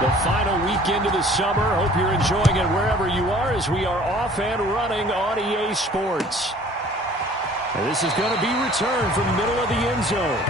The final weekend of the summer. Hope you're enjoying it wherever you are as we are off and running on EA Sports. And this is going to be returned from the middle of the end zone.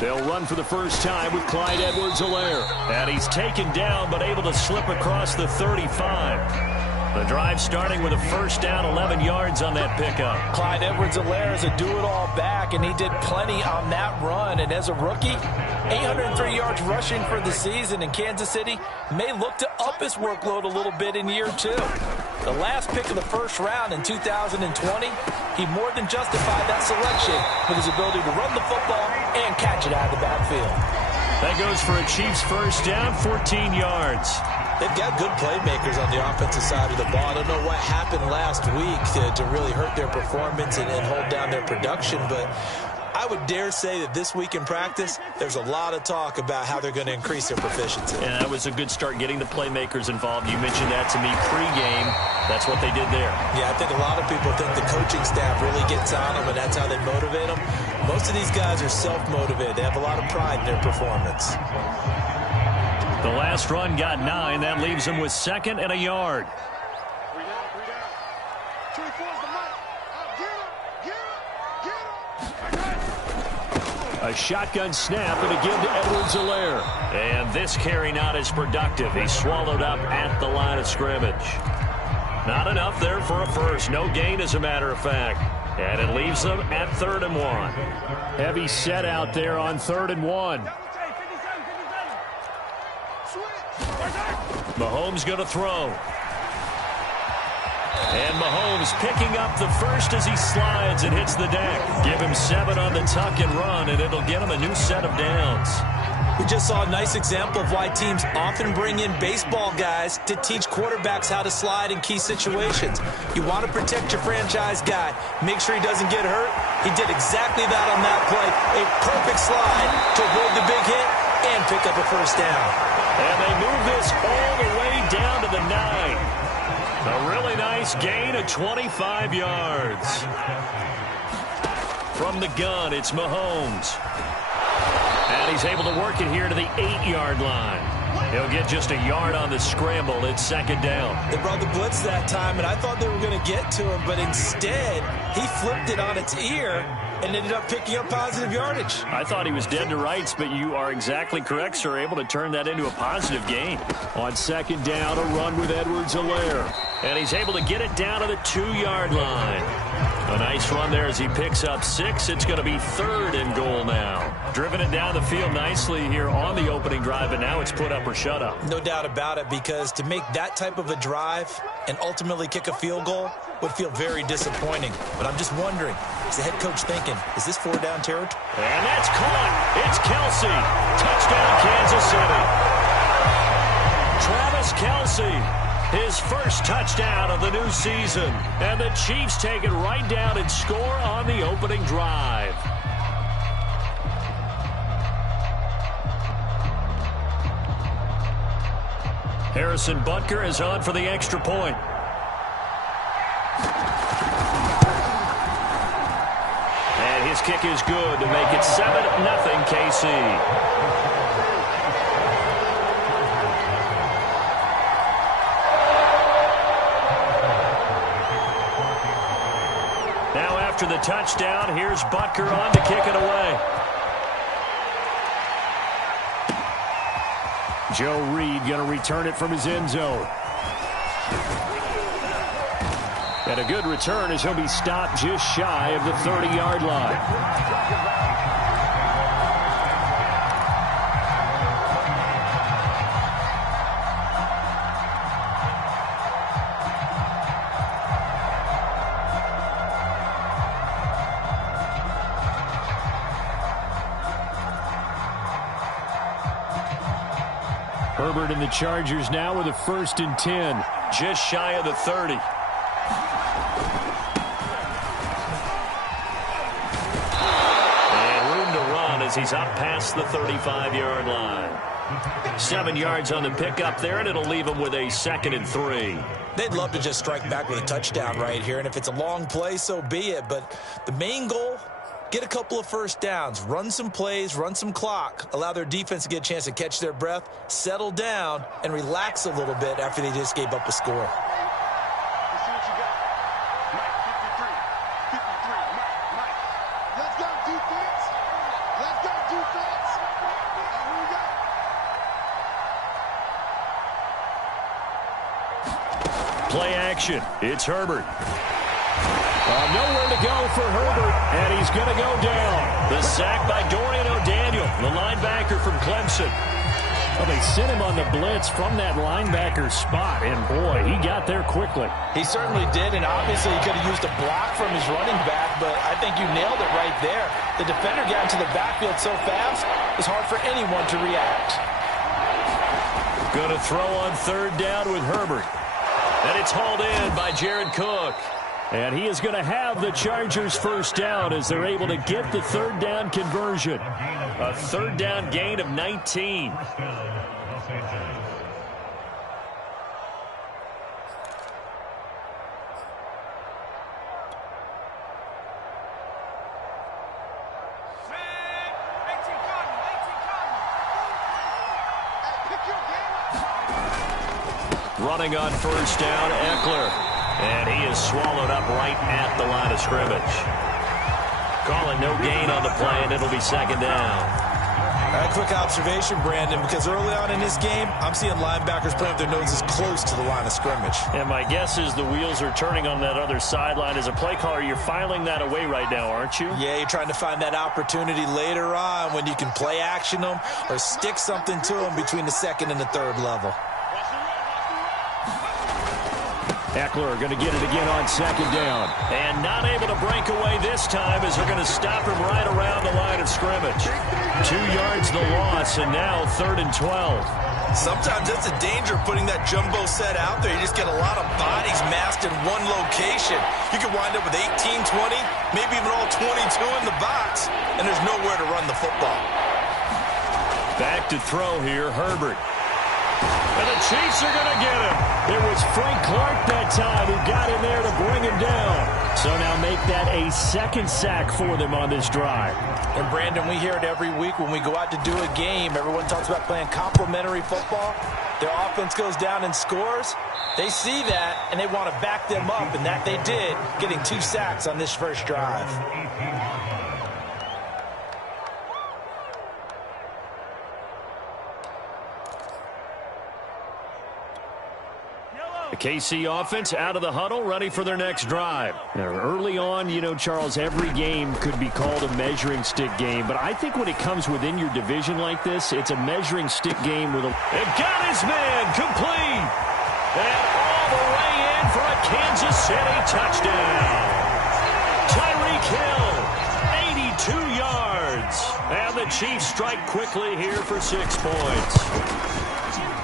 They'll run for the first time with Clyde Edwards-Helaire. And he's taken down but able to slip across the 35. The drive starting with a first down, 11 yards on that pickup. Clyde Edwards-Helaire is a do-it-all back, and he did plenty on that run. And as a rookie, 803 yards rushing for the season in Kansas City may look to up his workload a little bit in year 2. The last pick of the first round in 2020, he more than justified that selection with his ability to run the football and catch it out of the backfield. That goes for a Chiefs first down, 14 yards. They've got good playmakers on the offensive side of the ball. I don't know what happened last week to really hurt their performance and hold down their production, but I would dare say that this week in practice, there's a lot of talk about how they're going to increase their proficiency. And that was a good start getting the playmakers involved. You mentioned that to me pregame. That's what they did there. Yeah, I think a lot of people think the coaching staff really gets on them, and that's how they motivate them. Most of these guys are self-motivated. They have a lot of pride in their performance. The last run got 9. That leaves them with 2nd and a yard. A shotgun snap, and again to Edwards-Helaire. And this carry not as productive. He's swallowed up at the line of scrimmage. Not enough there for a first. No gain, as a matter of fact. And it leaves them at 3rd and 1. Heavy set out there on 3rd and 1. Mahomes going to throw. And Mahomes picking up the first as he slides and hits the deck. Give him 7 on the tuck and run, and it'll get him a new set of downs. We just saw a nice example of why teams often bring in baseball guys to teach quarterbacks how to slide in key situations. You want to protect your franchise guy. Make sure he doesn't get hurt. He did exactly that on that play. A perfect slide to avoid the big hit and pick up a first down. And they move this all the way down to the 9. A really nice gain of 25 yards. From the gun, it's Mahomes. And he's able to work it here to the 8-yard line. He'll get just a yard on the scramble. It's 2nd down. They brought the blitz that time, and I thought they were going to get to him, but instead, he flipped it on its ear and ended up picking up positive yardage. I thought he was dead to rights, but you are exactly correct, sir. Able to turn that into a positive gain. On 2nd down, a run with Edwards-Helaire. And he's able to get it down to the 2-yard line. A nice run there as he picks up 6. It's going to be 3rd and goal now. Driven it down the field nicely here on the opening drive, and now it's put up or shut up. No doubt about it, because to make that type of a drive and ultimately kick a field goal would feel very disappointing. But I'm just wondering, is the head coach thinking, is this 4-down territory? And that's caught. It's Kelce. Touchdown, Kansas City. Travis Kelce. His first touchdown of the new season. And the Chiefs take it right down and score on the opening drive. Harrison Butker is on for the extra point. And his kick is good to make it 7-0 KC. After the touchdown, here's Butker on to kick it away. Joe Reed going to return it from his end zone. And a good return as he'll be stopped just shy of the 30-yard line. Herbert and the Chargers now with a 1st and 10. just shy of the 30. And room to run as he's up past the 35-yard line. 7 yards on the pickup there, and it'll leave him with a 2nd and 3. They'd love to just strike back with a touchdown right here, and if it's a long play, so be it. But the main goal, get a couple of first downs, run some plays, run some clock, allow their defense to get a chance to catch their breath, settle down, and relax a little bit after they just gave up a score. Play action. It's Herbert. Nowhere to go for Herbert, and he's going to go down. The sack by Dorian O'Daniel, the linebacker from Clemson. Well, they sent him on the blitz from that linebacker spot, and boy, he got there quickly. He certainly did, and obviously he could have used a block from his running back, but I think you nailed it right there. The defender got into the backfield so fast, it was hard for anyone to react. Going to throw on 3rd down with Herbert. And it's hauled in by Jared Cook. And he is going to have the Chargers first down as they're able to get the 3rd down conversion. A 3rd down gain of 19. Running on 1st down, Eckler. And he is swallowed up right at the line of scrimmage. Calling no gain on the play, and it'll be 2nd down. A quick observation, Brandon, because early on in this game, I'm seeing linebackers playing with their noses close to the line of scrimmage. And my guess is the wheels are turning on that other sideline. As a play caller, you're filing that away right now, aren't you? Yeah, you're trying to find that opportunity later on when you can play action them or stick something to them between the 2nd and the 3rd level. Eckler going to get it again on 2nd down. And not able to break away this time as they're going to stop him right around the line of scrimmage. 2 yards the loss, and now 3rd and 12. Sometimes that's the danger of putting that jumbo set out there. You just get a lot of bodies massed in one location. You could wind up with 18, 20, maybe even all 22 in the box, and there's nowhere to run the football. Back to throw here, Herbert. And the Chiefs are going to get him. It was Frank Clark that time who got in there to bring him down. So now make that a 2nd sack for them on this drive. And, Brandon, we hear it every week when we go out to do a game. Everyone talks about playing complementary football. Their offense goes down and scores. They see that, and they want to back them up, and that they did, getting 2 sacks on this first drive. The KC offense out of the huddle, ready for their next drive. Now, early on, you know, Charles, every game could be called a measuring stick game. But I think when it comes within your division like this, it's a measuring stick game with a... And got his man complete. And all the way in for a Kansas City touchdown. Tyreek Hill, 82 yards. And the Chiefs strike quickly here for 6 points.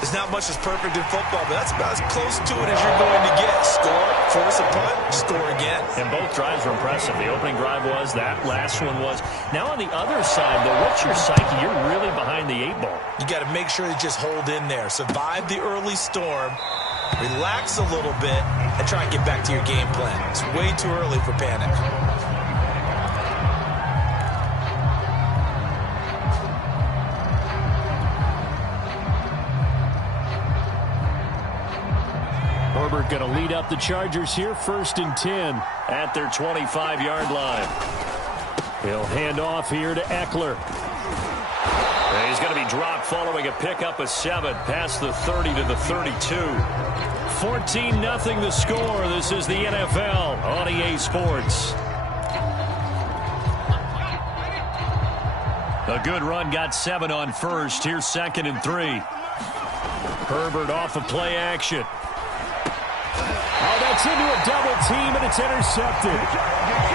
There's not much that's perfect in football, but that's about as close to it as you're going to get. Score, force a punt, score again. And both drives were impressive. The opening drive was, that last one was. Now on the other side, though, what's your psyche? You're really behind the 8 ball. You got to make sure you just hold in there. Survive the early storm, relax a little bit, and try and get back to your game plan. It's way too early for panic. Herbert going to lead up the Chargers here, 1st and 10 at their 25-yard line. He'll hand off here to Eckler. And he's going to be dropped following a pickup of 7 past the 30 to the 32. 14-0 the score. This is the NFL on EA Sports. A good run, got 7 on 1st. Here's 2nd and 3. Herbert off of play action. Oh, that's into a double team, and it's intercepted.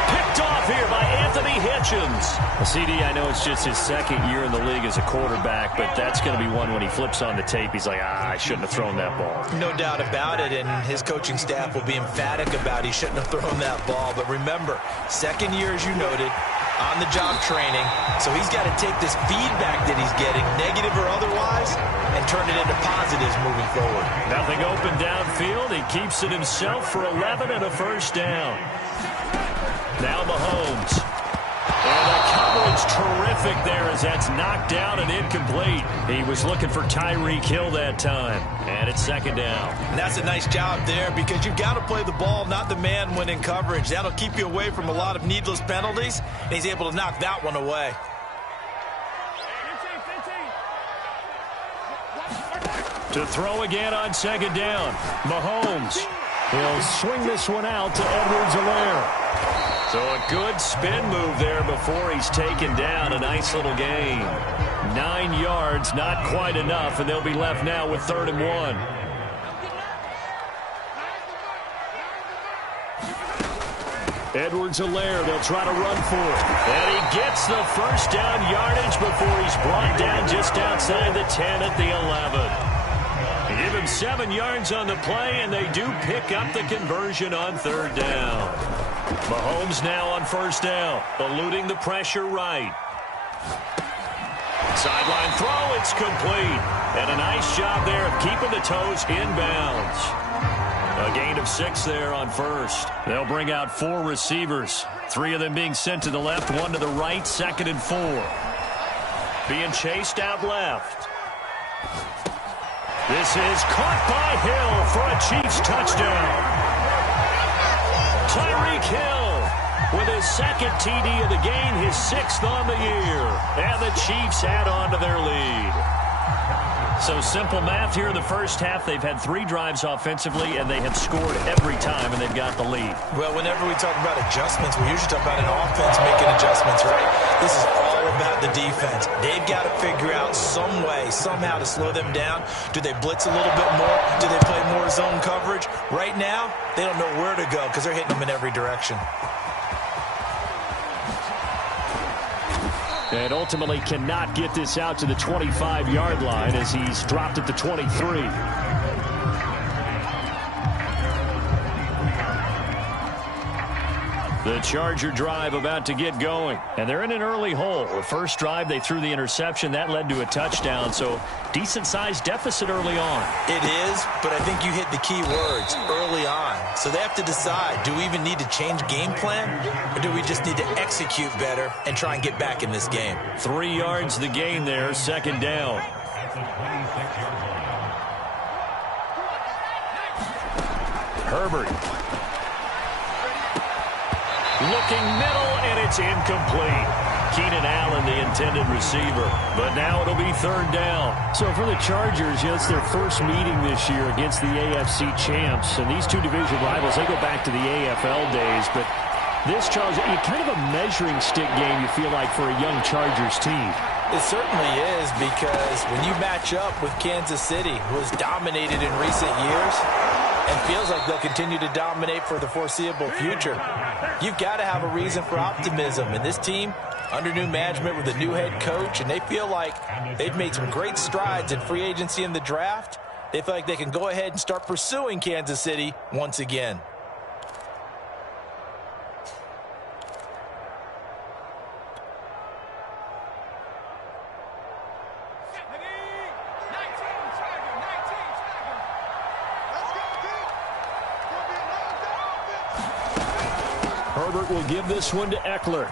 Picked off here by Anthony Hitchens. CD, I know it's just his second year in the league as a quarterback, but that's going to be one when he flips on the tape. He's like, I shouldn't have thrown that ball. No doubt about it, and his coaching staff will be emphatic about he shouldn't have thrown that ball. But remember, second year, as you noted, on-the-job training, so he's got to take this feedback that he's getting, negative or otherwise, and turn it into positives moving forward. Nothing open downfield. He keeps it himself for 11 and a first down. Now Mahomes. And the coverage terrific there as that's knocked down and incomplete. He was looking for Tyreek Hill that time. And it's second down. And that's a nice job there because you've got to play the ball, not the man when in coverage. That'll keep you away from a lot of needless penalties. And he's able to knock that one away. To throw again on second down. Mahomes. He'll swing this one out to Edwards-Helaire. So a good spin move there before he's taken down. A nice little gain. 9 yards, not quite enough, and they'll be left now with 3rd and 1. Edwards-Helaire, they'll try to run for it. And he gets the first down yardage before he's brought down just outside the 10 at the 11. Give him 7 yards on the play, and they do pick up the conversion on 3rd down. Mahomes now on 1st down, eluding the pressure right. Sideline throw, it's complete. And a nice job there of keeping the toes inbounds. A gain of 6 there on 1st. They'll bring out 4 receivers, 3 of them being sent to the left, 1 to the right, 2nd and 4. Being chased out left. This is caught by Hill for a Chiefs touchdown. Tyreek Hill with his 2nd TD of the game, his 6th on the year. And the Chiefs add on to their lead. So simple math here in the first half. They've had 3 drives offensively, and they have scored every time, and they've got the lead. Well, whenever we talk about adjustments, we usually talk about an offense making adjustments, right? This is all about the defense. They've got to figure out some way, somehow to slow them down. Do they blitz a little bit more? Do they play more zone coverage? Right now, they don't know where to go because they're hitting them in every direction. And ultimately cannot get this out to the 25-yard line as he's dropped at the 23. The Charger drive about to get going. And they're in an early hole. The first drive, they threw the interception. That led to a touchdown. So decent-sized deficit early on. It is, but I think you hit the key words, early on. So they have to decide, do we even need to change game plan? Or do we just need to execute better and try and get back in this game? 3 yards the gain there, 2nd down. Herbert. Looking middle, and it's incomplete. Keenan Allen, the intended receiver. But now it'll be 3rd down. So for the Chargers, it's their first meeting this year against the AFC champs. And these 2 division rivals, they go back to the AFL days. But this, Charles, kind of a measuring stick game, you feel like, for a young Chargers team. It certainly is, because when you match up with Kansas City, who has dominated in recent years, and feels like they'll continue to dominate for the foreseeable future, you've got to have a reason for optimism. And this team, under new management with a new head coach, and they feel like they've made some great strides in free agency in the draft. They feel like they can go ahead and start pursuing Kansas City once again. Herbert will give this one to Eckler.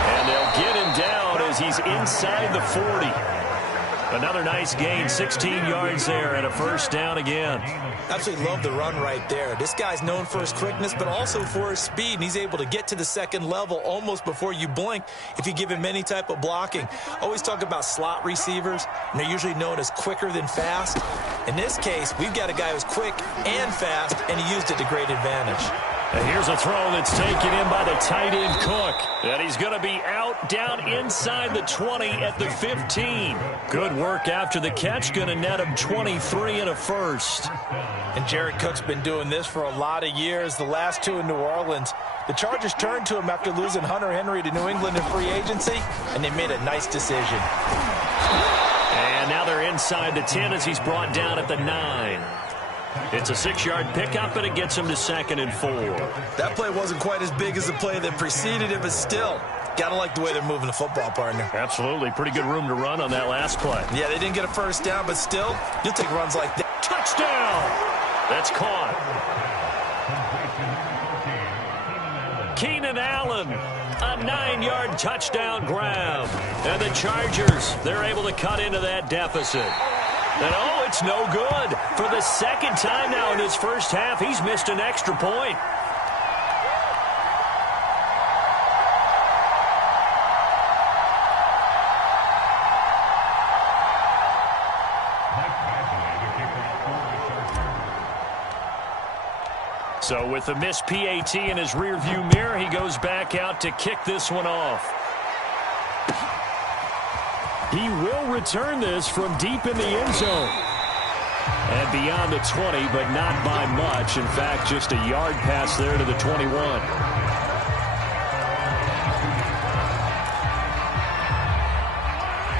And they'll get him down as he's inside the 40. Another nice gain, 16 yards there, and a first down again. Absolutely love the run right there. This guy's known for his quickness, but also for his speed, and he's able to get to the 2nd level almost before you blink if you give him any type of blocking. Always talk about slot receivers, and they're usually known as quicker than fast. In this case, we've got a guy who's quick and fast, and he used it to great advantage. And here's a throw that's taken in by the tight end Cook. And he's going to be out down inside the 20 at the 15. Good work after the catch. Going to net him 23 and a first. And Jared Cook's been doing this for a lot of years. The last two in New Orleans. The Chargers turned to him after losing Hunter Henry to New England in free agency, and they made a nice decision. And now they're inside the 10 as he's brought down at the 9. It's a 6-yard pickup, and it gets him to 2nd and 4. That play wasn't quite as big as the play that preceded it, but still, got to like the way they're moving the football, partner. Absolutely. Pretty good room to run on that last play. Yeah, they didn't get a first down, but still, you'll take runs like that. Touchdown! That's caught. Keenan Allen, a 9-yard touchdown grab. And the Chargers, they're able to cut into that deficit. And, oh, it's no good. For the second time now in his first half, he's missed an extra point. So with the missed PAT in his rearview mirror, he goes back out to kick this one off. He will return this from deep in the end zone. And beyond the 20, but not by much. In fact, just a yard pass there to the 21.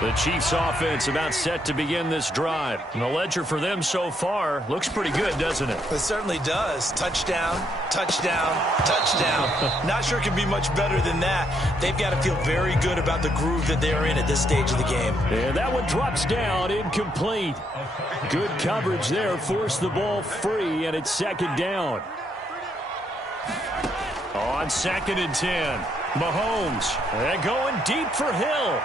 The Chiefs offense about set to begin this drive. And the ledger for them so far looks pretty good, doesn't it? It certainly does. Touchdown, touchdown, touchdown. Not sure it can be much better than that. They've got to feel very good about the groove that they're in at this stage of the game. And that one drops down, incomplete. Good coverage there, forced the ball free, and it's 2nd down. On 2nd and 10, Mahomes, and going deep for Hill.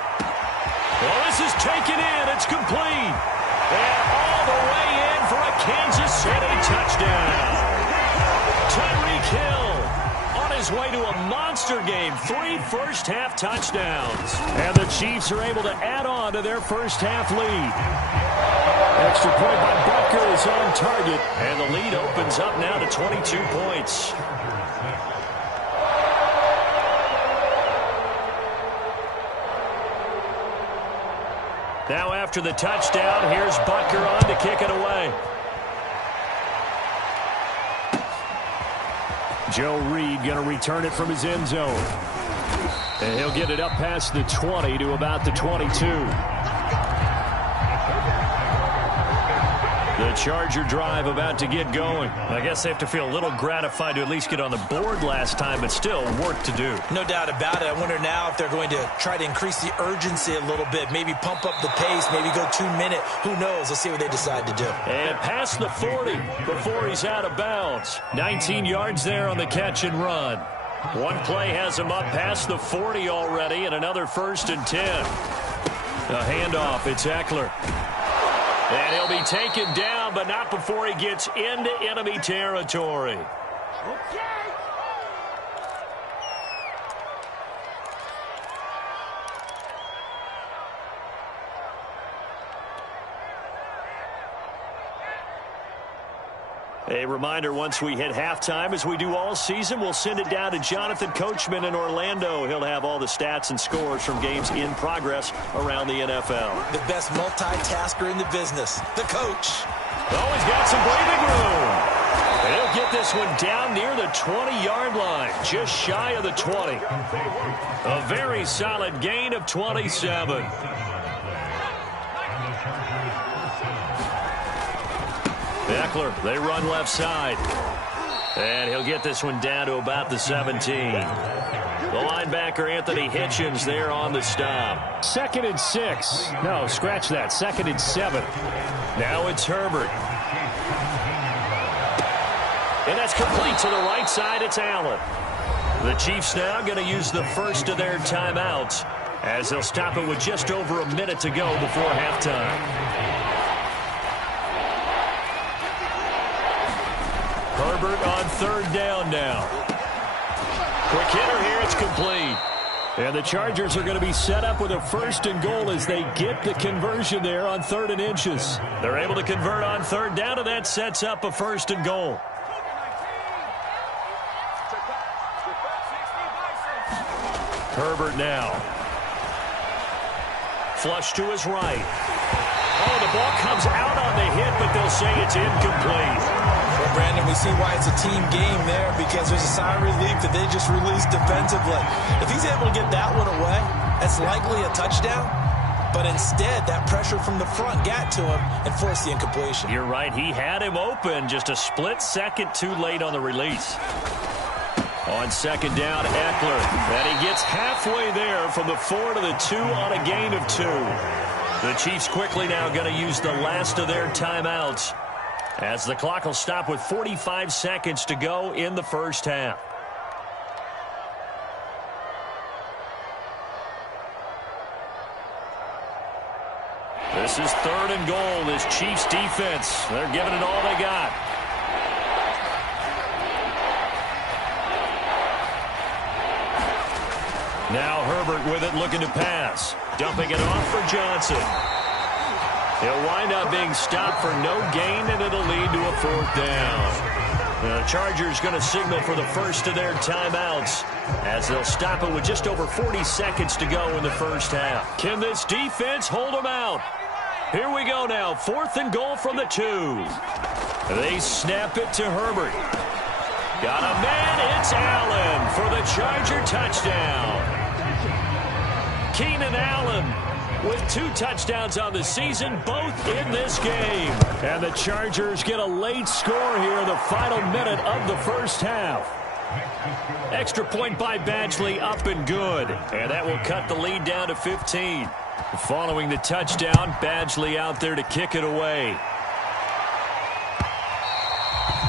Well, this is taken in. It's complete. And all the way in for a Kansas City touchdown. Tyreek Hill on his way to a monster game. 3 first-half touchdowns. And the Chiefs are able to add on to their first-half lead. Extra point by Butker is on target. And the lead opens up now to 22 points. Now after the touchdown, here's Butker on to kick it away. Joe Reed going to return it from his end zone. And he'll get it up past the 20 to about the 22. The Charger drive about to get going. I guess they have to feel a little gratified to at least get on the board last time, but still work to do. No doubt about it. I wonder now if they're going to try to increase the urgency a little bit, maybe pump up the pace, maybe go 2-minute. Who knows? Let's see what they decide to do. And past the 40 before he's out of bounds. 19 yards there on the catch and run. One play has him up past the 40 already, and another 1st and 10. A handoff. It's Eckler. And he'll be taken down, but not before he gets into enemy territory. A reminder, once we hit halftime, as we do all season, we'll send it down to Jonathan Coachman in Orlando. He'll have all the stats and scores from games in progress around the NFL. The best multitasker in the business, the coach. Oh, he's got some breathing room. And he'll get this one down near the 20-yard line, just shy of the 20. A very solid gain of 27. Eckler, they run left side. And he'll get this one down to about the 17. The linebacker, Anthony Hitchens, there on the stop. 2nd and 6. No, scratch that. 2nd and 7. Now it's Herbert. And that's complete to the right side. It's Allen. The Chiefs now going to use the first of their timeouts as they'll stop it with just over a minute to go before halftime. Herbert on 3rd down now. Quick hitter here, it's complete. And the Chargers are going to be set up with a 1st and goal as they get the conversion there on 3rd and inches. They're able to convert on 3rd down, and that sets up a 1st and goal. Herbert now. Flush to his right. Oh, the ball comes out on the hit, but they'll say it's incomplete. Well, Brandon, we see why it's a team game there, because there's a sigh of relief that they just released defensively. If he's able to get that one away, that's likely a touchdown. But instead, that pressure from the front got to him and forced the incompletion. You're right. He had him open, just a split second too late on the release. On second down, Eckler. And he gets halfway there from the 4 to the 2 on a gain of 2. The Chiefs quickly now going to use the last of their timeouts, as the clock will stop with 45 seconds to go in the first half. This is 3rd and goal. This Chiefs defense, they're giving it all they got. Now Herbert with it, looking to pass. Dumping it off for Johnson. He'll wind up being stopped for no gain, and it'll lead to a 4th down. The Chargers going to signal for the first of their timeouts, as they'll stop it with just over 40 seconds to go in the first half. Can this defense hold them out? Here we go now. 4th and goal from the 2. They snap it to Herbert. Got a man. It's Allen for the Charger touchdown. Keenan Allen with 2 touchdowns on the season, both in this game. And the Chargers get a late score here in the final minute of the first half. Extra point by Badgley, up and good. And that will cut the lead down to 15. Following the touchdown, Badgley out there to kick it away.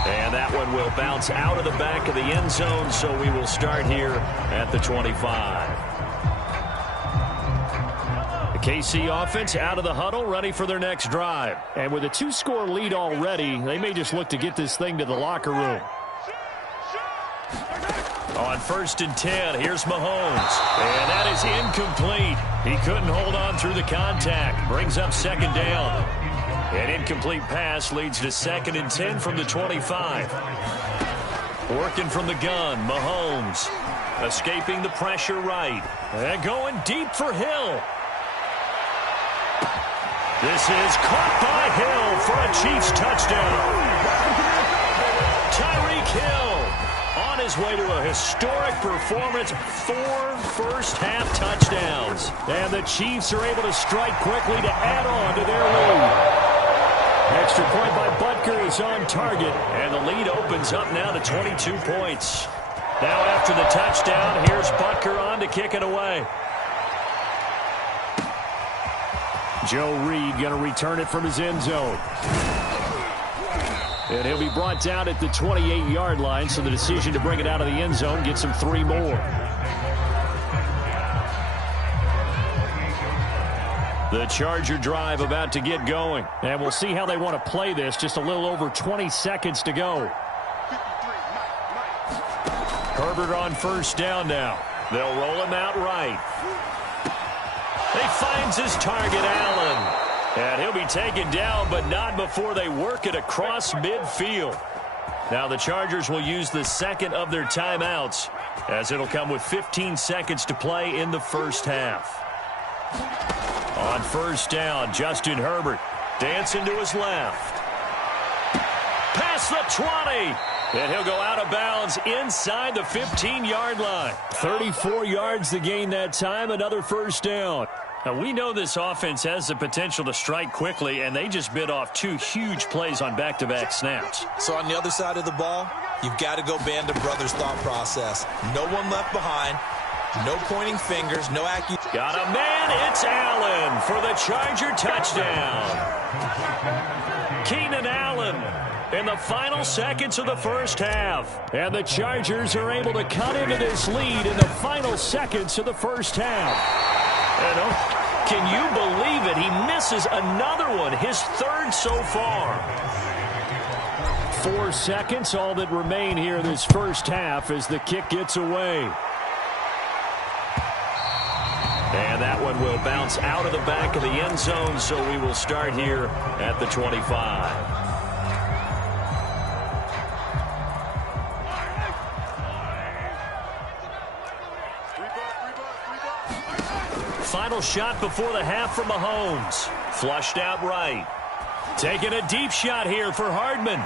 And that one will bounce out of the back of the end zone, so we will start here at the 25. KC offense out of the huddle, ready for their next drive. And with a 2-score lead already, they may just look to get this thing to the locker room. On 1st and 10, here's Mahomes. And that is incomplete. He couldn't hold on through the contact. Brings up 2nd down. An incomplete pass leads to 2nd and 10 from the 25. Working from the gun, Mahomes. Escaping the pressure right. And going deep for Hill. This is caught by Hill for a Chiefs touchdown. Tyreek Hill on his way to a historic performance, 4 first-half touchdowns. And the Chiefs are able to strike quickly to add on to their lead. Extra point by Butker is on target, and the lead opens up now to 22 points. Now after the touchdown, here's Butker on to kick it away. Joe Reed going to return it from his end zone. And he'll be brought down at the 28-yard line, so the decision to bring it out of the end zone gets him 3 more. The Charger drive about to get going. And we'll see how they want to play this. Just a little over 20 seconds to go. Herbert on 1st down now. They'll roll him out right. He finds his target, Allen. And he'll be taken down, but not before they work it across midfield. Now the Chargers will use the 2nd of their timeouts, as it'll come with 15 seconds to play in the first half. On 1st down, Justin Herbert dancing to his left. Past the 20. And he'll go out of bounds inside the 15-yard line. 34 yards to gain that time, another 1st down. Now, we know this offense has the potential to strike quickly, and they just bit off 2 huge plays on back-to-back snaps. So on the other side of the ball, you've got to go Band of Brothers thought process. No one left behind, no pointing fingers, no accusations. Got a man, it's Allen for the Charger touchdown. Keenan Allen in the final seconds of the first half. And the Chargers are able to cut into this lead in the final seconds of the first half. And can you believe it? He misses another one, his 3rd so far. 4 seconds, all that remain here in this first half as the kick gets away. And that one will bounce out of the back of the end zone, so we will start here at the 25. final shot before the half for Mahomes. Flushed out right. Taking a deep shot here for Hardman.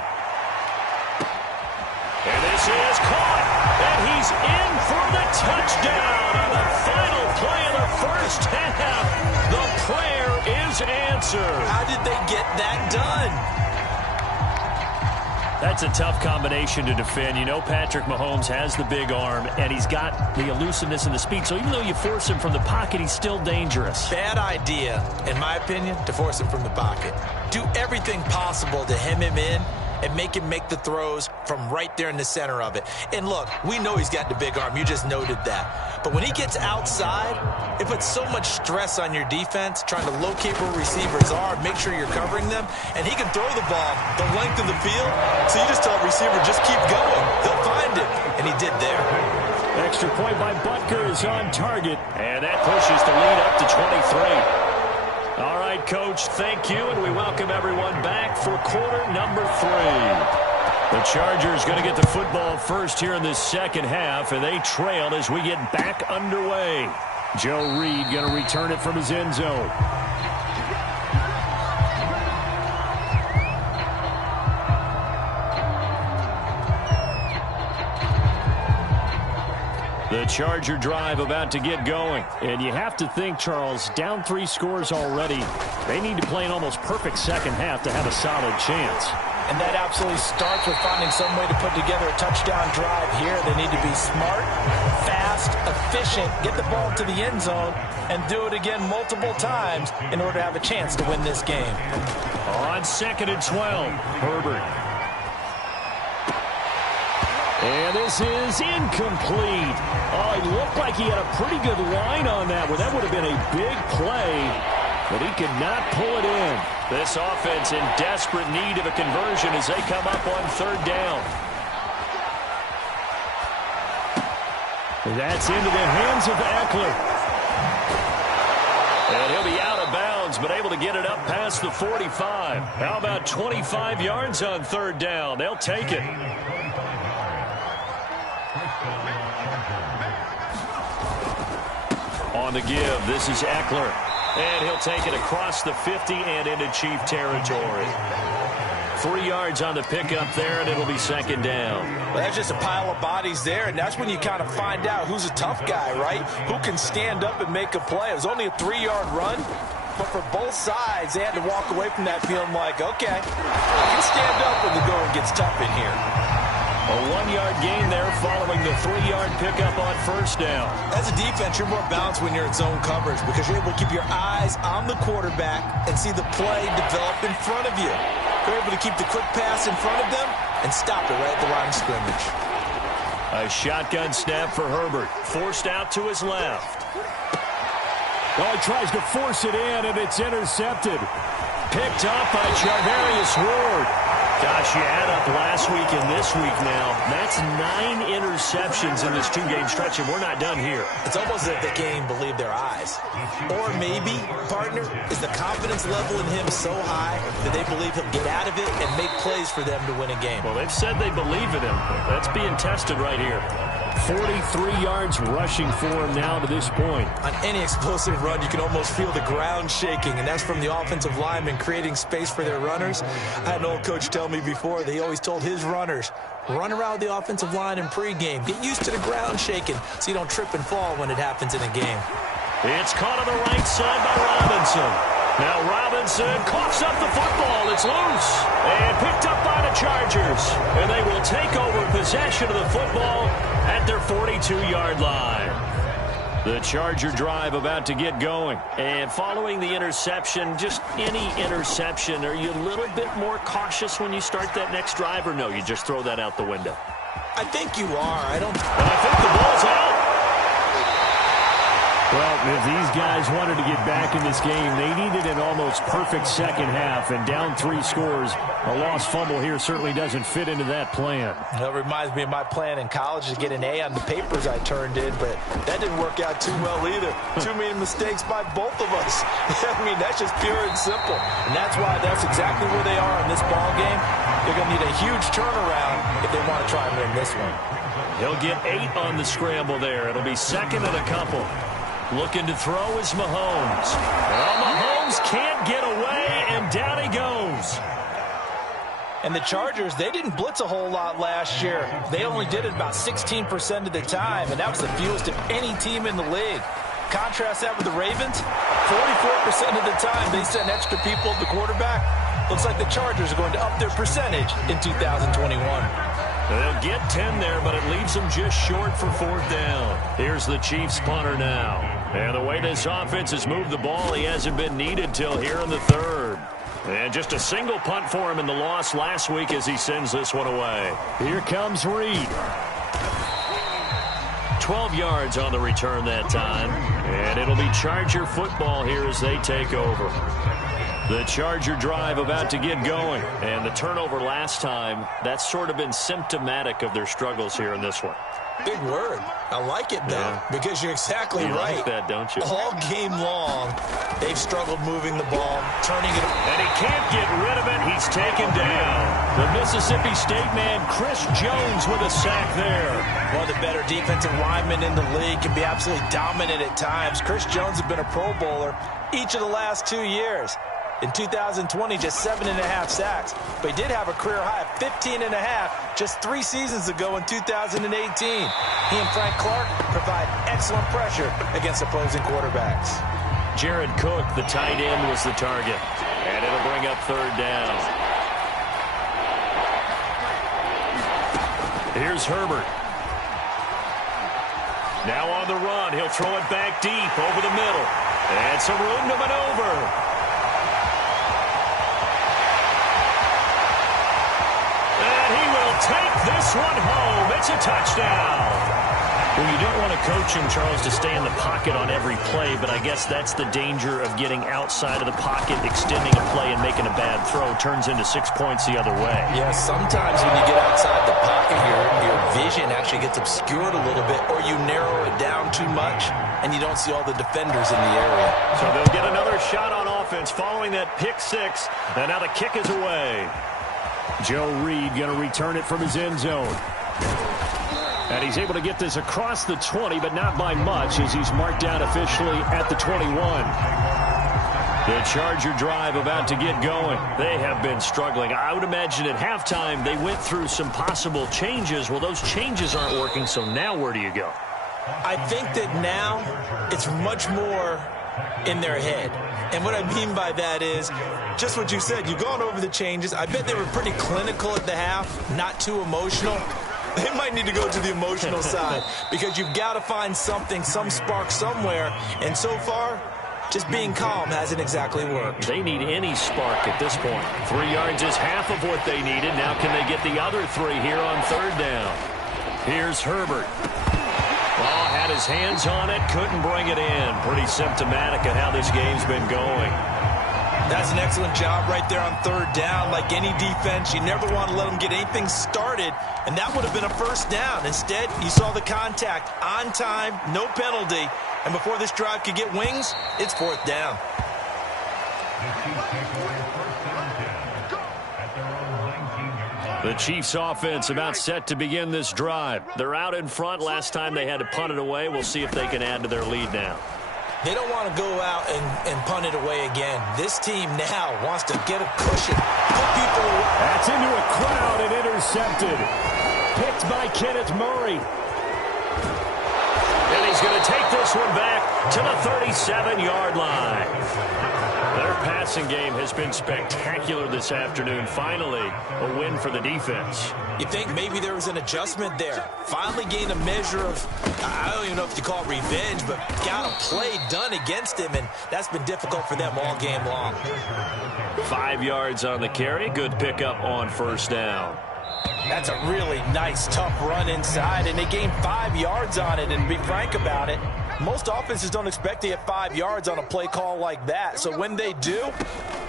And this is caught. And he's in for the touchdown on the final play of the first half. The prayer is answered. How did they get that done? That's a tough combination to defend. You know Patrick Mahomes has the big arm, and he's got the elusiveness and the speed. So even though you force him from the pocket, he's still dangerous. Bad idea, in my opinion, to force him from the pocket. Do everything possible to hem him in and make him make the throws from right there in the center of it. And look, we know he's got the big arm. You just noted that. But when he gets outside, it puts so much stress on your defense trying to locate where receivers are, make sure you're covering them, and he can throw the ball the length of the field. So you just tell a receiver, just keep going. They'll find it. And he did there. Extra point by Butker is on target. And that pushes the lead up to 23. All right, Coach, thank you, and we welcome everyone back for quarter number 3. The Chargers going to get the football first here in this second half, and they trail as we get back underway. Joe Reed going to return it from his end zone. The Charger drive about to get going. And you have to think, Charles, down 3 scores already. They need to play an almost perfect second half to have a solid chance. And that absolutely starts with finding some way to put together a touchdown drive here. They need to be smart, fast, efficient, get the ball to the end zone, and do it again multiple times in order to have a chance to win this game. On 2nd and 12, Herbert. And this is incomplete. Oh, he looked like he had a pretty good line on that one. That would have been a big play, but he could not pull it in. This offense in desperate need of a conversion as they come up on 3rd down. That's into the hands of Eckler. And he'll be out of bounds, but able to get it up past the 45. How about 25 yards on 3rd down? They'll take it. On the give, this is Eckler. And he'll take it across the 50 and into Chief territory. 3 yards on the pickup there, and it'll be 2nd down. Well, that's just a pile of bodies there, and that's when you kind of find out who's a tough guy, right? Who can stand up and make a play. It was only a 3-yard run, but for both sides, they had to walk away from that feeling like, okay, I can stand up when the going gets tough in here. A 1-yard gain there following the 3-yard pickup on 1st down. As a defense, you're more balanced when you're in zone coverage because you're able to keep your eyes on the quarterback and see the play develop in front of you. You're able to keep the quick pass in front of them and stop it right at the line of scrimmage. A shotgun snap for Herbert. Forced out to his left. Oh, he tries to force it in, and it's intercepted. Picked up by Charvarius Ward. Gosh, you add up last week and this week now. That's 9 interceptions in this 2-game stretch, and we're not done here. It's almost as if they can't even believe their eyes. Or maybe, partner, is the confidence level in him so high that they believe he'll get out of it and make plays for them to win a game. Well, they've said they believe in him. That's being tested right here. 43 yards rushing for him now to this point. On any explosive run, you can almost feel the ground shaking, and that's from the offensive linemen creating space for their runners. I had an old coach tell me before that he always told his runners, run around the offensive line in pregame. Get used to the ground shaking so you don't trip and fall when it happens in a game. It's caught on the right side by Robinson. Now Robinson coughs up the football. It's loose and picked up by the Chargers. And they will take over possession of the football at their 42-yard line. The Charger drive about to get going. And following the interception, just any interception, are you a little bit more cautious when you start that next drive, or no, you just throw that out the window? I think you are. I think the ball's out. Well, if these guys wanted to get back in this game, they needed an almost perfect second half, and down 3 scores. A lost fumble here certainly doesn't fit into that plan. That reminds me of my plan in college to get an A on the papers I turned in, but that didn't work out too well either. Too many mistakes by both of us. I mean, that's just pure and simple. And that's why that's exactly where they are in this ball game. They're going to need a huge turnaround if they want to try and win this one. He'll get 8 on the scramble there. It'll be 2nd and a couple. Looking to throw is Mahomes. Well, Mahomes can't get away, and down he goes. And the Chargers, they didn't blitz a whole lot last year. They only did it about 16% of the time, and that was the fewest of any team in the league. Contrast that with the Ravens, 44% of the time they send extra people at the quarterback. Looks like the Chargers are going to up their percentage in 2021. They'll get 10 there, but it leaves them just short for 4th down. Here's the Chiefs punter now. And the way this offense has moved the ball, he hasn't been needed till here in the 3rd. And just a single punt for him in the loss last week as he sends this one away. Here comes Reed. 12 yards on the return that time. And it'll be Charger football here as they take over. The Charger drive about to get going. And the turnover last time, that's sort of been symptomatic of their struggles here in this one. Big word. I like it, though, because you're exactly right. You like that, don't you? All game long, they've struggled moving the ball, turning it. And he can't get rid of it. He's taken down. The Mississippi State man, Chris Jones, with a sack there. One of the better defensive linemen in the league, can be absolutely dominant at times. Chris Jones has been a Pro Bowler each of the last 2 years. In 2020, just 7.5 sacks. But he did have a career high of 15.5 just 3 seasons ago in 2018. He and Frank Clark provide excellent pressure against opposing quarterbacks. Jared Cook, the tight end, was the target. And it'll bring up 3rd down. Here's Herbert. Now on the run. He'll throw it back deep over the middle. And some room to maneuver. Take this one home. It's a touchdown. Well, you don't want to coach him, Charles, to stay in the pocket on every play, but I guess that's the danger of getting outside of the pocket, extending a play, and making a bad throw. Turns into 6 points the other way. Yeah, sometimes when you get outside the pocket, your vision actually gets obscured a little bit, or you narrow it down too much, and you don't see all the defenders in the area. So they'll get another shot on offense following that pick 6, and now the kick is away. Joe Reed going to return it from his end zone. And he's able to get this across the 20, but not by much, as he's marked down officially at the 21. The Charger drive about to get going. They have been struggling. I would imagine at halftime they went through some possible changes. Well, those changes aren't working, so now where do you go? I think that now it's much more in their head. And what I mean by that is just what you said. You've gone over the changes. I bet they were pretty clinical at the half, not too emotional. They might need to go to the emotional side because you've got to find something, some spark somewhere. And so far, just being calm hasn't exactly worked. They need any spark at this point. 3 yards is half of what they needed. Now can they get the other 3 here on 3rd down? Here's Herbert. Oh, had his hands on it, couldn't bring it in. Pretty symptomatic of how this game's been going. That's an excellent job right there on 3rd down. Like any defense, you never want to let them get anything started, and that would have been a 1st down. Instead, you saw the contact on time, no penalty, and before this drive could get wings, it's 4th down. The Chiefs offense about set to begin this drive. They're out in front. Last time they had to punt it away. We'll see if they can add to their lead now. They don't want to go out and punt it away again. This team now wants to get a cushion, put people away. That's into a crowd and intercepted. Picked by Kenneth Murray. And he's going to take this one back to the 37-yard line. Their passing game has been spectacular this afternoon. Finally, a win for the defense. You think maybe there was an adjustment there. Finally gained a measure of, I don't even know if you call it revenge, but got a play done against him, and that's been difficult for them all game long. 5 yards on the carry. Good pickup on 1st down. That's a really nice, tough run inside, and they gained 5 yards on it. And to be frank about it, most offenses don't expect to get 5 yards on a play call like that. So when they do,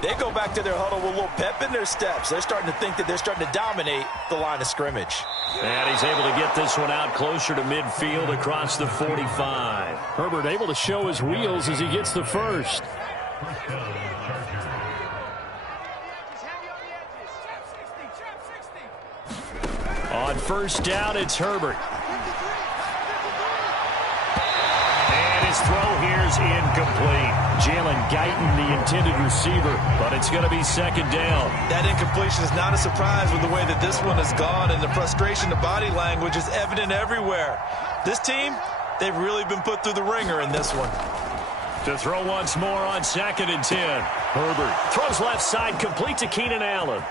they go back to their huddle with a little pep in their steps. They're starting to think that they're starting to dominate the line of scrimmage. And he's able to get this one out closer to midfield across the 45. Herbert able to show his wheels as he gets the 1st. On 1st down, it's Herbert. And his throw here's incomplete. Jalen Guyton, the intended receiver, but it's going to be second down. That incompletion is not a surprise with the way that this one has gone, and the frustration, the body language is evident everywhere. This team, they've really been put through the ringer in this one. To throw once more on 2nd and 10. Herbert throws left side, complete to Keenan Allen.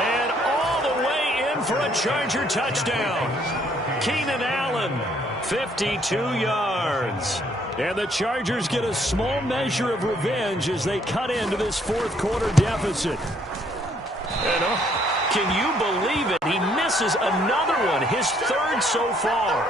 And all the way in for a Charger touchdown. Keenan Allen, 52 yards. And the Chargers get a small measure of revenge as they cut into this fourth quarter deficit. And can you believe it? He misses another one, his third so far.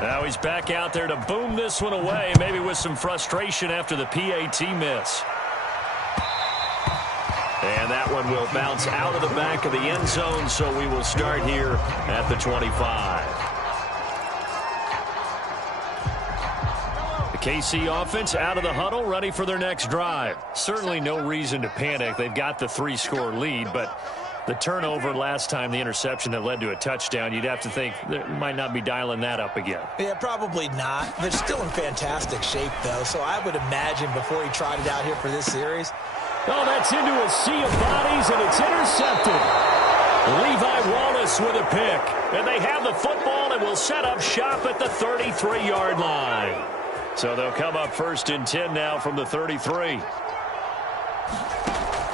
Now he's back out there to boom this one away, maybe with some frustration after the PAT miss. And that one will bounce out of the back of the end zone, so we will start here at the 25. The KC offense out of the huddle, ready for their next drive. Certainly no reason to panic. They've got the 3-score lead, but the turnover last time, the interception that led to a touchdown, you'd have to think they might not be dialing that up again. Yeah, probably not. They're still in fantastic shape, though, so I would imagine before he tried it out here for this series. Oh, that's into a sea of bodies, and it's intercepted. Levi Wallace with a pick. And they have the football and will set up shop at the 33-yard line. So they'll come up 1st and 10 now from the 33.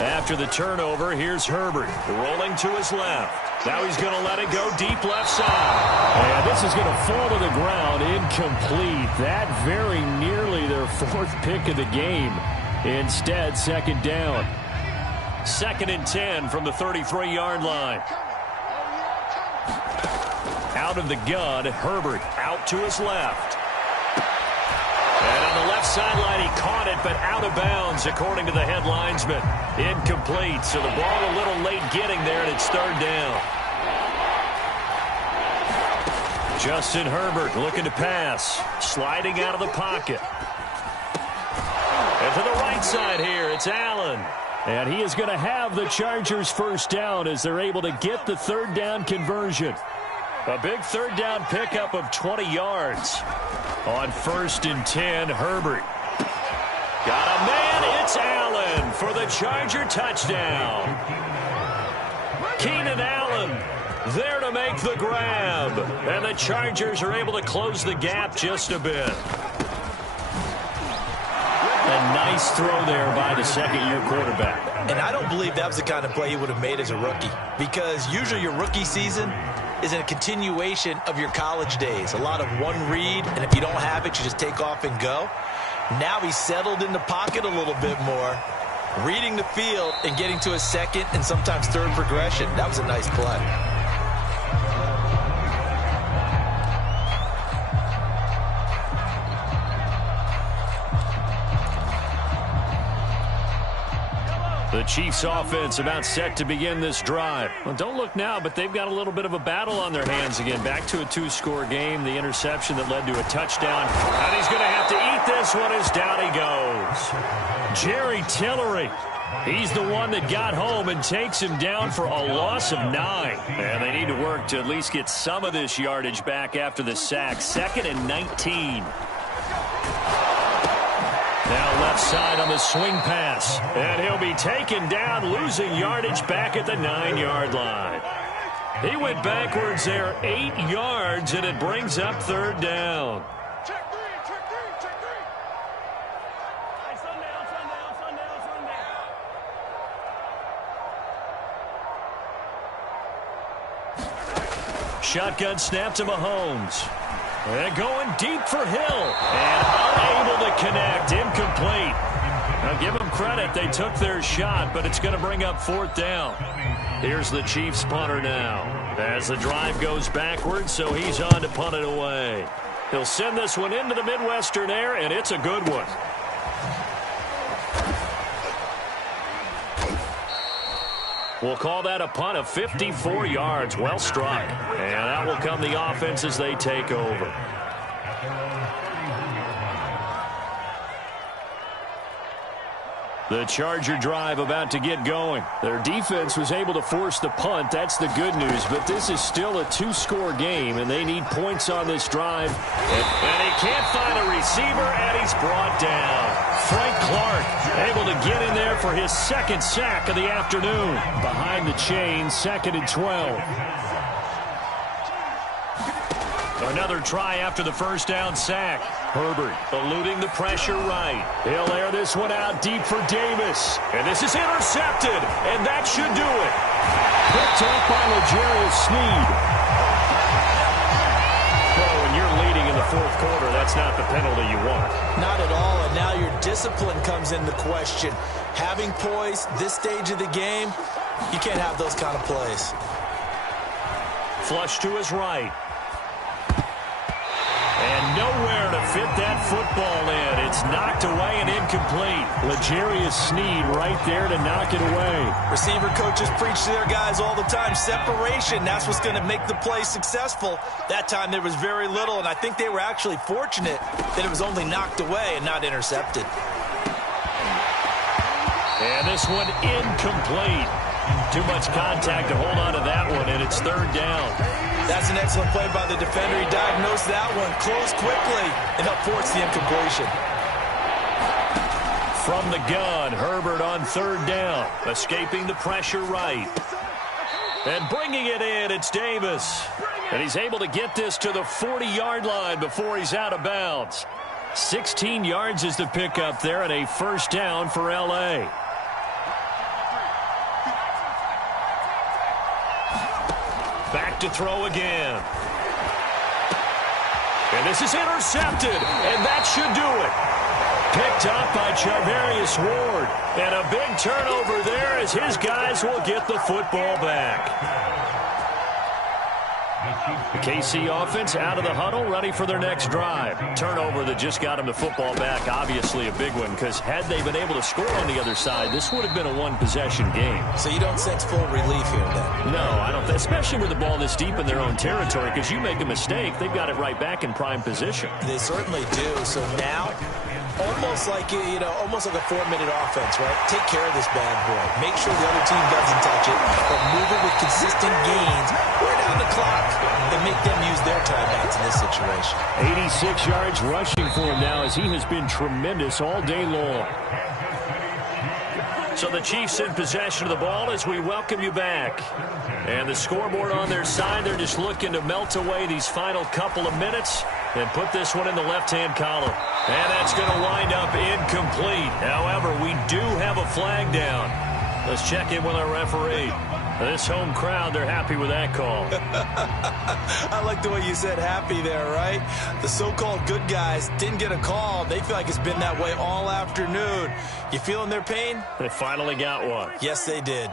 After the turnover, here's Herbert rolling to his left. Now he's going to let it go deep left side. And this is going to fall to the ground, incomplete. That very nearly their 4th pick of the game. Instead, 2nd down. 2nd and 10 from the 33-yard line. Out of the gun, Herbert out to his left. And on the left sideline, he caught it, but out of bounds, according to the head linesman. Incomplete, so the ball a little late getting there, and it's 3rd down. Justin Herbert looking to pass, sliding out of the pocket. And to the right side here, it's Allen. And he is going to have the Chargers 1st down as they're able to get the 3rd down conversion. A big 3rd down pickup of 20 yards. On 1st and 10, Herbert. Got a man, it's Allen for the Charger touchdown. Keenan Allen there to make the grab. And the Chargers are able to close the gap just a bit. A nice throw there by the 2nd-year quarterback. And I don't believe that was the kind of play he would have made as a rookie, because usually your rookie season is a continuation of your college days. A lot of one read, and if you don't have it, you just take off and go. Now he's settled in the pocket a little bit more, reading the field and getting to a 2nd and sometimes 3rd progression. That was a nice play. The Chiefs offense about set to begin this drive. Well, don't look now, but they've got a little bit of a battle on their hands again. Back to a 2-score game. The interception that led to a touchdown. And he's going to have to eat this one as down he goes. Jerry Tillery. He's the one that got home and takes him down for a loss of 9. And they need to work to at least get some of this yardage back after the sack. 2nd and 19. Now left side on the swing pass. And he'll be taken down, losing yardage back at the 9-yard line. He went backwards there 8 yards, and it brings up 3rd down. Shotgun snap to Mahomes. And going deep for Hill. And unable to connect. Incomplete. Now give them credit. They took their shot, but it's going to bring up 4th down. Here's the Chiefs punter now. As the drive goes backwards, so he's on to punt it away. He'll send this one into the Midwestern air, and it's a good one. We'll call that a punt of 54 yards. Well struck. And that will come the offense as they take over. The Charger drive about to get going. Their defense was able to force the punt. That's the good news. But this is still a two-score game, and they need points on this drive. And he can't find a receiver, and he's brought down. Frank Clark able to get in there for his second sack of the afternoon. Behind the chain, 2nd and 12. Another try after the first down sack. Herbert eluding the pressure right. He'll air this one out deep for Davis. And this is intercepted. And that should do it. Picked up by L'Jarius Sneed. Well, when you're leading in the fourth quarter, that's not the penalty you want. Not at all. And now your discipline comes into question. Having poise this stage of the game, you can't have those kind of plays. Flush to his right. And nowhere to fit that football in. It's knocked away and incomplete. L'Jarius Sneed right there to knock it away. Receiver coaches preach to their guys all the time. Separation, that's what's going to make the play successful. That time there was very little, and I think they were actually fortunate that it was only knocked away and not intercepted. And this one incomplete. Too much contact to hold on to that one, and it's 3rd down. That's an excellent play by the defender. He diagnosed that one, closed quickly, and helped force the incompletion. From the gun, Herbert on 3rd down, escaping the pressure right. And bringing it in, it's Davis. And he's able to get this to the 40-yard line before he's out of bounds. 16 yards is the pickup there, and a 1st down for L.A. Back to throw again. And this is intercepted, and that should do it. Picked up by Charvarius Ward. And a big turnover there as his guys will get the football back. The KC offense out of the huddle, ready for their next drive. Turnover that just got them the football back, obviously a big one, because had they been able to score on the other side, this would have been a one-possession game. So you don't sense full relief here, then? No, I don't. Especially with the ball this deep in their own territory, because you make a mistake, they've got it right back in prime position. They certainly do. So now, almost like almost like a 4-minute offense, right? Take care of this bad boy. Make sure the other team doesn't touch it, but move it with consistent gains. Wear down the clock and make them use their timeouts in this situation. 86 yards rushing for him now as he has been tremendous all day long. So the Chiefs in possession of the ball as we welcome you back. And the scoreboard on their side, they're just looking to melt away these final couple of minutes and put this one in the left-hand column. And that's going to wind up incomplete. However, we do have a flag down. Let's check in with our referee. This home crowd, they're happy with that call. I like the way you said happy there, right? The so-called good guys didn't get a call. They feel like it's been that way all afternoon. You feeling their pain? They finally got one. Yes, they did.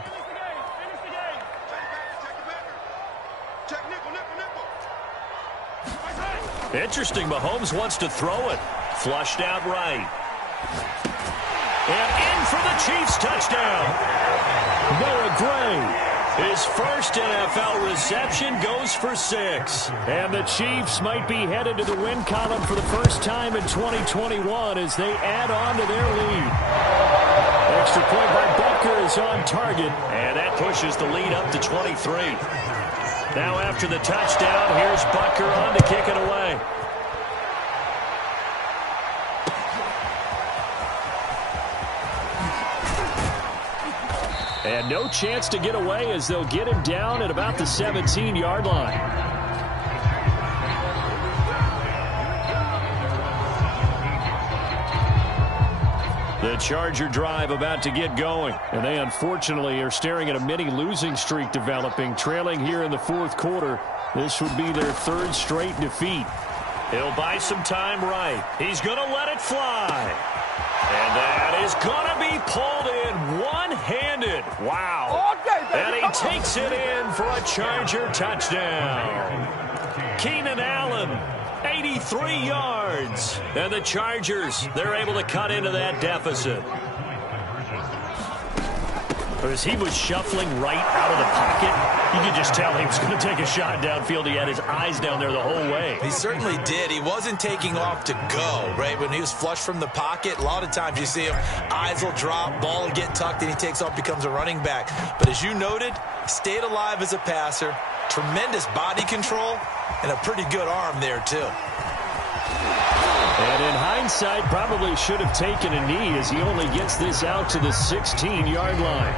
Interesting, Mahomes wants to throw it. Flushed out right. And in for the Chiefs touchdown. Noah Gray. His first NFL reception goes for 6. And the Chiefs might be headed to the win column for the first time in 2021 as they add on to their lead. Extra point by Butker is on target. And that pushes the lead up to 23. Now after the touchdown, here's Butker on to kick it away. And no chance to get away as they'll get him down at about the 17-yard line. The Charger drive about to get going. And they unfortunately are staring at a mini losing streak developing, trailing here in the fourth quarter. This would be their 3rd straight defeat. He'll buy some time right. He's going to let it fly. And that is going to be pulled in one-handed. Wow. And he takes it in for a Charger touchdown. Keenan Allen, 83 yards. And the Chargers, they're able to cut into that deficit. As he was shuffling right out of the pocket, you could just tell he was going to take a shot downfield. He had his eyes down there the whole way. He certainly did. He wasn't taking off to go, right? When he was flush from the pocket, a lot of times you see him, eyes will drop, ball will get tucked, and he takes off, becomes a running back. But as you noted, stayed alive as a passer, tremendous body control, and a pretty good arm there, too. And in hindsight, probably should have taken a knee as he only gets this out to the 16-yard line.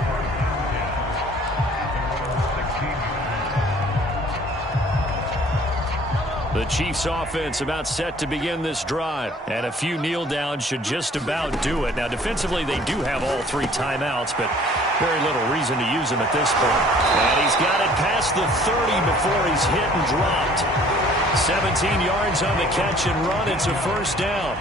The Chiefs offense about set to begin this drive. And a few kneel downs should just about do it. Now, defensively, they do have all 3 timeouts, but very little reason to use them at this point. And he's got it past the 30 before he's hit and dropped. 17 yards on the catch and run. It's a first down.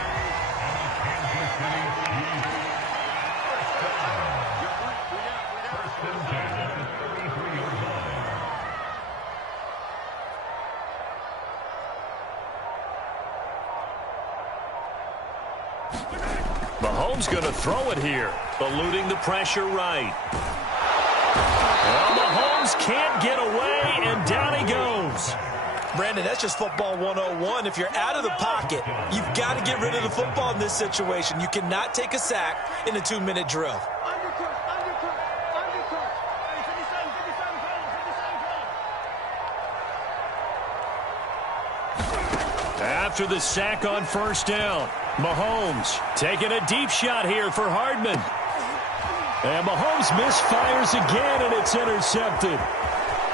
Mahomes going to throw it here, eluding the pressure right. Well, Mahomes can't get away, and down he goes. Brandon, that's just football 101. If you're out of the pocket, you've got to get rid of the football in this situation. You cannot take a sack in a 2-minute drill. After the sack on first down, Mahomes taking a deep shot here for Hardman. And Mahomes misfires again, and it's intercepted.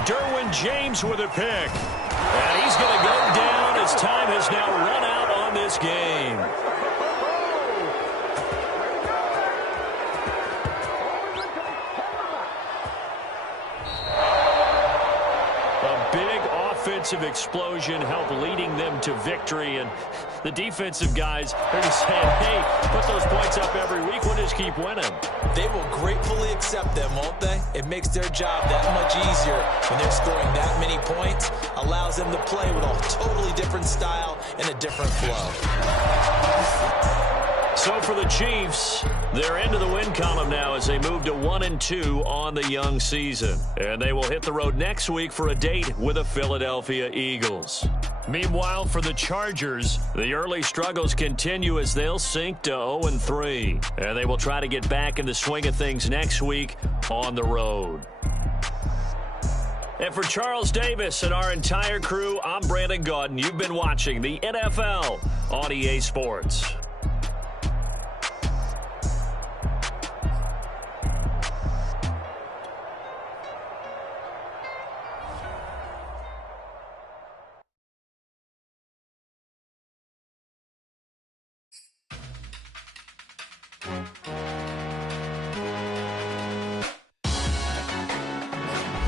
Derwin James with a pick. And he's going to go down as time has now run out on this game. A big offensive explosion helped leading them to victory. And the defensive guys are just saying, hey, put those points up every week. We'll just keep winning. They will gratefully accept them, won't they? It makes their job that much easier when they're scoring that many points. Allows them to play with a totally different style and a different flow. So for the Chiefs, they're into the win column now as they move to 1-2 on the young season. And they will hit the road next week for a date with the Philadelphia Eagles. Meanwhile, for the Chargers, the early struggles continue as they'll sink to 0-3. And they will try to get back in the swing of things next week on the road. And for Charles Davis and our entire crew, I'm Brandon Gaudin. You've been watching the NFL on EA Sports.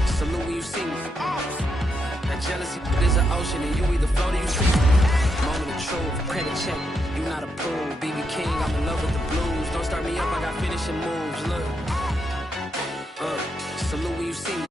Salute when you see me. That jealousy is an ocean and you either float or you sink. Moment of truth, credit check, you not approved. BB King, I'm in love with the blues. Don't start me up, I got finishing moves. Look, salute when you see me.